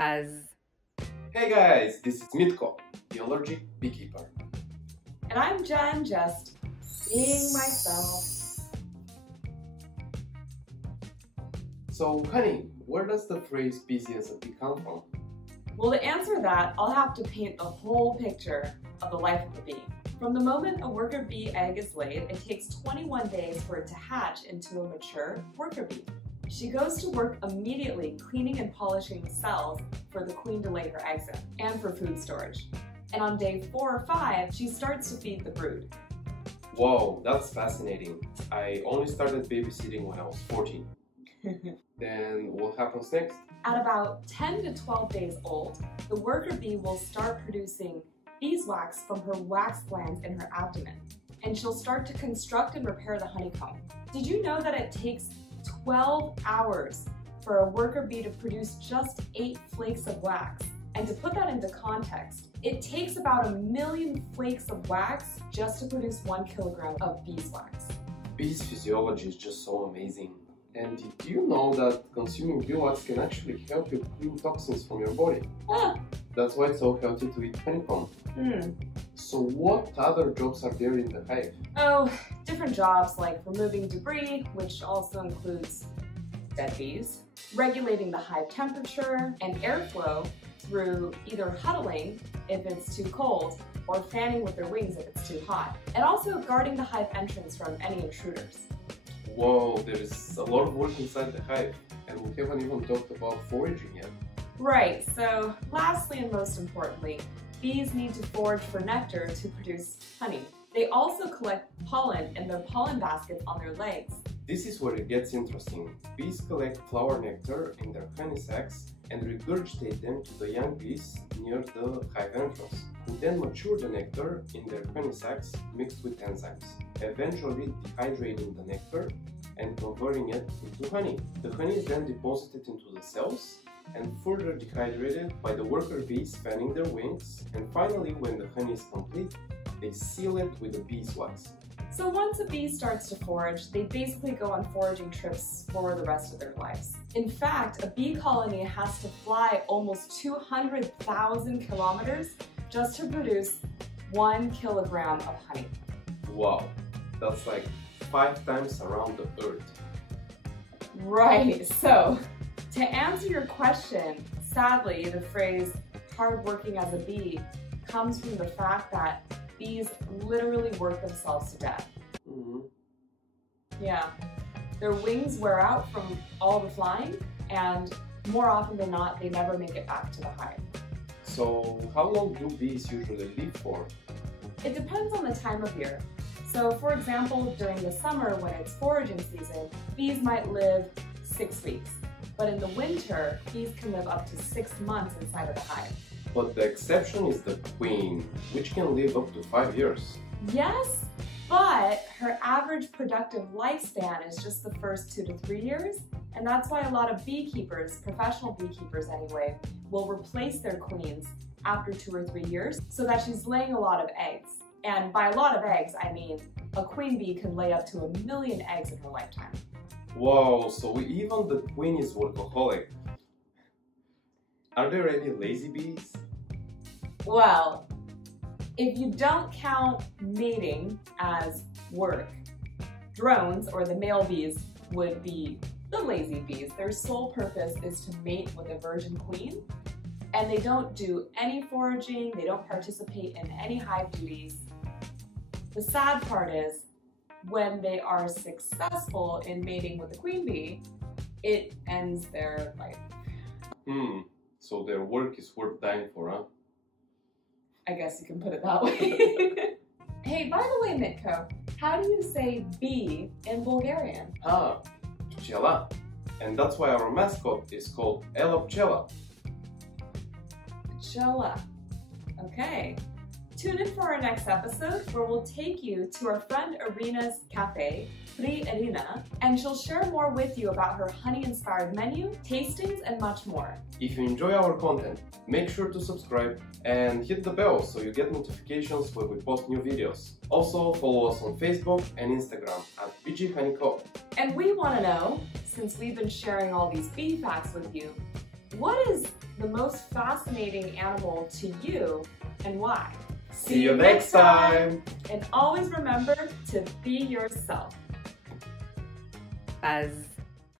Buzz. Hey guys, this is Mitko, the allergic beekeeper. And I'm Jen, just being myself. So honey, where does the phrase busy as a bee come from? Well, to answer that, I'll have to paint the whole picture of the life of a bee. From the moment a worker bee egg is laid, it takes 21 days for it to hatch into a mature worker bee. She goes to work immediately cleaning and polishing the cells for the queen to lay her eggs in, and for food storage. And on day 4 or 5, she starts to feed the brood. Whoa, that's fascinating. I only started babysitting when I was 14. Then what happens next? At about 10 to 12 days old, the worker bee will start producing beeswax from her wax glands in her abdomen, and she'll start to construct and repair the honeycomb. Did you know that it takes 12 hours for a worker bee to produce just 8 flakes of wax? And to put that into context, it takes about 1 million flakes of wax just to produce 1 kilogram of beeswax. Bees' physiology is just so amazing. And did you know that consuming beeswax can actually help you clean toxins from your body? Ah. That's why it's so healthy to eat honeycomb. So what other jobs are there in the hive? Oh, different jobs like removing debris, which also includes dead bees, regulating the hive temperature and airflow through either huddling if it's too cold or fanning with their wings if it's too hot, and also guarding the hive entrance from any intruders. Whoa, there is a lot of work inside the hive, and we haven't even talked about foraging yet. Right, so lastly and most importantly, bees need to forage for nectar to produce honey. They also collect pollen in their pollen baskets on their legs. This is where it gets interesting. Bees collect flower nectar in their honey sacs and regurgitate them to the young bees near the hive entrance, who then mature the nectar in their honey sacs mixed with enzymes, eventually dehydrating the nectar and converting it into honey. The honey is then deposited into the cells and further dehydrated by the worker bees fanning their wings, and finally, when the honey is complete, they seal it with the beeswax. So once a bee starts to forage, they basically go on foraging trips for the rest of their lives. In fact, a bee colony has to fly almost 200,000 kilometers just to produce 1 kilogram of honey. Wow, that's like 5 times around the earth. Right, so to answer your question, sadly, the phrase hardworking as a bee comes from the fact that bees literally work themselves to death. Yeah, their wings wear out from all the flying, and more often than not, they never make it back to the hive. So how long do bees usually live for? It depends on the time of year. So for example, during the summer when it's foraging season, bees might live 6 weeks. But in the winter, bees can live up to 6 months inside of the hive. But the exception is the queen, which can live up to 5 years. Yes, but her average productive lifespan is just the first 2 to 3 years. And that's why a lot of beekeepers, professional beekeepers anyway, will replace their queens after 2 or 3 years so that she's laying a lot of eggs. And by a lot of eggs, I mean a queen bee can lay up to 1 million eggs in her lifetime. Wow, so even the queen is workaholic. Are there any lazy bees? Well, if you don't count mating as work, drones, or the male bees, would be the lazy bees. Their sole purpose is to mate with a virgin queen, and they don't do any foraging, they don't participate in any hive duties. The sad part is, when they are successful in mating with the queen bee, it ends their life. So their work is worth dying for, huh? I guess you can put it that way. Hey, by the way, Mitko, how do you say bee in Bulgarian? Pchela. And that's why our mascot is called Ela Pchela. Pchela. Okay. Tune in for our next episode where we'll take you to our friend Irina's cafe, Pri Irina, and she'll share more with you about her honey-inspired menu, tastings, and much more. If you enjoy our content, make sure to subscribe and hit the bell so you get notifications when we post new videos. Also, follow us on Facebook and Instagram at BGHoneyCo. And we want to know, since we've been sharing all these bee facts with you, what is the most fascinating animal to you and why? See you next time! And always remember to be yourself. Buzz.